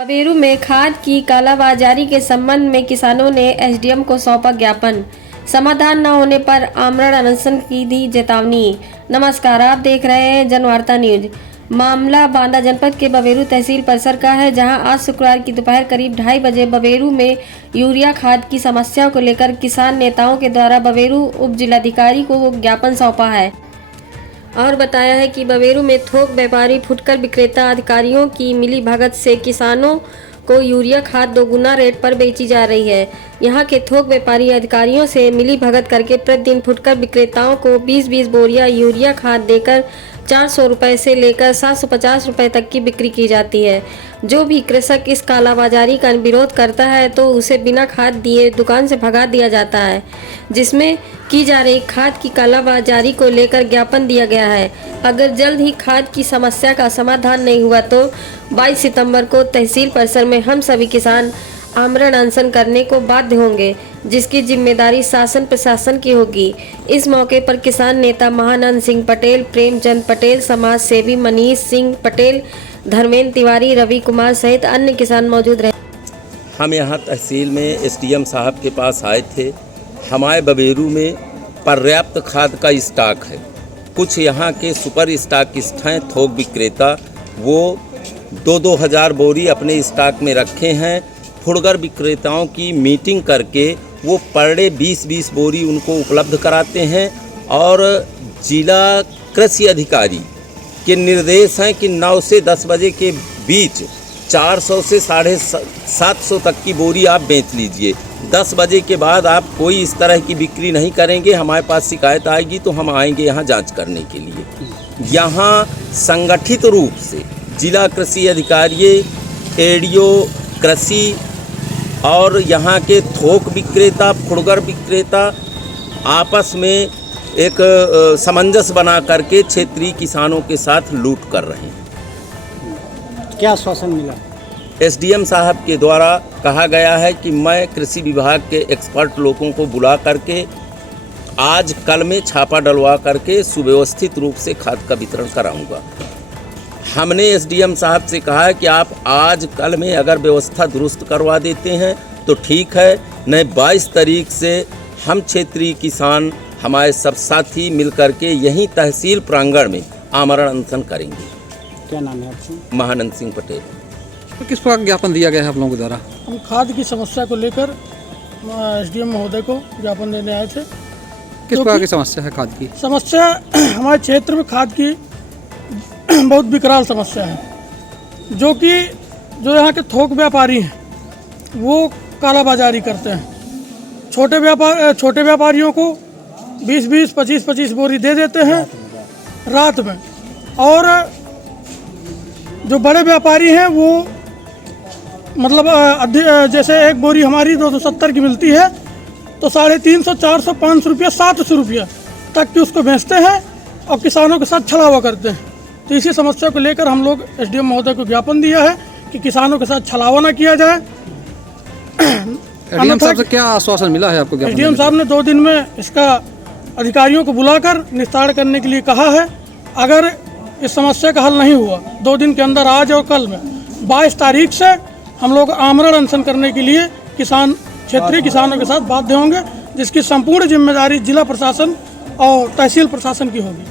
बवेरू में खाद की कालाबाजारी के संबंध में किसानों ने एसडीएम को सौंपा ज्ञापन। समाधान न होने पर आमरण अनशन की दी चेतावनी। नमस्कार, आप देख रहे हैं जनवार्ता न्यूज। मामला बांदा जनपद के बवेरू तहसील परिसर का है, जहां आज शुक्रवार की दोपहर करीब 2:30 बजे बवेरू में यूरिया खाद की समस्या को लेकर किसान नेताओं के द्वारा बवेरू उप जिलाधिकारी को ज्ञापन सौंपा है और बताया है कि बवेरू में थोक व्यापारी, फुटकर विक्रेता अधिकारियों की मिली भगत से किसानों को यूरिया खाद दोगुना रेट पर बेची जा रही है। यहां के थोक व्यापारी अधिकारियों से मिली भगत करके प्रतिदिन फुटकर विक्रेताओं को 20-20 बोरियां यूरिया खाद देकर 400 रुपये से लेकर 750 रुपये तक की बिक्री की जाती है। जो भी कृषक इस कालाबाजारी का विरोध करता है तो उसे बिना खाद दिए दुकान से भगा दिया जाता है, जिसमें की जा रही खाद की कालाबाजारी को लेकर ज्ञापन दिया गया है। अगर जल्द ही खाद की समस्या का समाधान नहीं हुआ तो 22 सितंबर को तहसील परिसर में हम सभी किसान आमरण अनशन करने को बाध्य होंगे, जिसकी जिम्मेदारी शासन प्रशासन की होगी। इस मौके पर किसान नेता महानंद सिंह पटेल, प्रेमचंद पटेल, समाज सेवी मनीष सिंह पटेल, धर्मेंद्र तिवारी, रवि कुमार सहित अन्य किसान मौजूद रहे। हम यहाँ तहसील में एसडीएम साहब के पास आए थे। हमारे बवेरू में पर्याप्त खाद का स्टॉक है। कुछ यहाँ के सुपर स्टॉकिस्ट हैं, थोक विक्रेता, वो 2-2 हज़ार बोरी अपने स्टॉक में रखे हैं। फुटकर विक्रेताओं की मीटिंग करके वो पर डे 20-20 बोरी उनको उपलब्ध कराते हैं और जिला कृषि अधिकारी के निर्देश हैं कि 9 से 10 बजे के बीच 400 से 750 तक की बोरी आप बेच लीजिए। 10 बजे के बाद आप कोई इस तरह की बिक्री नहीं करेंगे। हमारे पास शिकायत आएगी तो हम आएंगे यहाँ जांच करने के लिए। यहाँ संगठित रूप से जिला कृषि अधिकारी, एडीओ कृषि और यहाँ के थोक विक्रेता, फुटकर विक्रेता आपस में एक सामंजस्य बना करके क्षेत्रीय किसानों के साथ लूट कर रहे हैं। क्या आश्वासन मिला? एसडीएम साहब के द्वारा कहा गया है कि मैं कृषि विभाग के एक्सपर्ट लोगों को बुला करके आज कल में छापा डलवा करके सुव्यवस्थित रूप से खाद का वितरण कराऊंगा। हमने एसडीएम साहब से कहा है कि आप आज कल में अगर व्यवस्था दुरुस्त करवा देते हैं तो ठीक है, नहीं 22 तारीख से हम क्षेत्रीय किसान हमारे सब साथी मिलकर के यहीं तहसील प्रांगण में आमरण अनशन करेंगे। क्या नाम है आपका? महानंद सिंह पटेल। तो किस प्रकार ज्ञापन दिया गया है आप लोगों के द्वारा? हम खाद की समस्या को लेकर एसडीएम महोदय को ज्ञापन देने आए थे। किस प्रकार की समस्या है खाद की? समस्या हमारे क्षेत्र में खाद की बहुत विकराल समस्या है, जो यहाँ के थोक व्यापारी हैं वो कालाबाजारी करते हैं। छोटे व्यापारियों को 20-20, 25-25 बोरी दे देते हैं रात में, और जो बड़े व्यापारी हैं वो मतलब जैसे एक बोरी हमारी 270 की मिलती है तो 350, 400, 500 रुपया, 700 रुपया तक की उसको बेचते हैं और किसानों के साथ छलावा करते हैं। तो इसी समस्या को लेकर हम लोग एसडीएम महोदय को ज्ञापन दिया है कि किसानों के साथ छलावा न किया जाए। एसडीएम साहब से क्या आश्वासन मिला है आपको? एसडीएम साहब ने 2 दिन में इसका अधिकारियों को बुलाकर निस्तारण करने के लिए कहा है। अगर इस समस्या का हल नहीं हुआ 2 दिन के अंदर, आज और कल में 22 तारीख से हम लोग आमरण अनशन करने के लिए क्षेत्रीय किसानों के साथ बाध्य होंगे, जिसकी संपूर्ण जिम्मेदारी जिला प्रशासन और तहसील प्रशासन की होगी।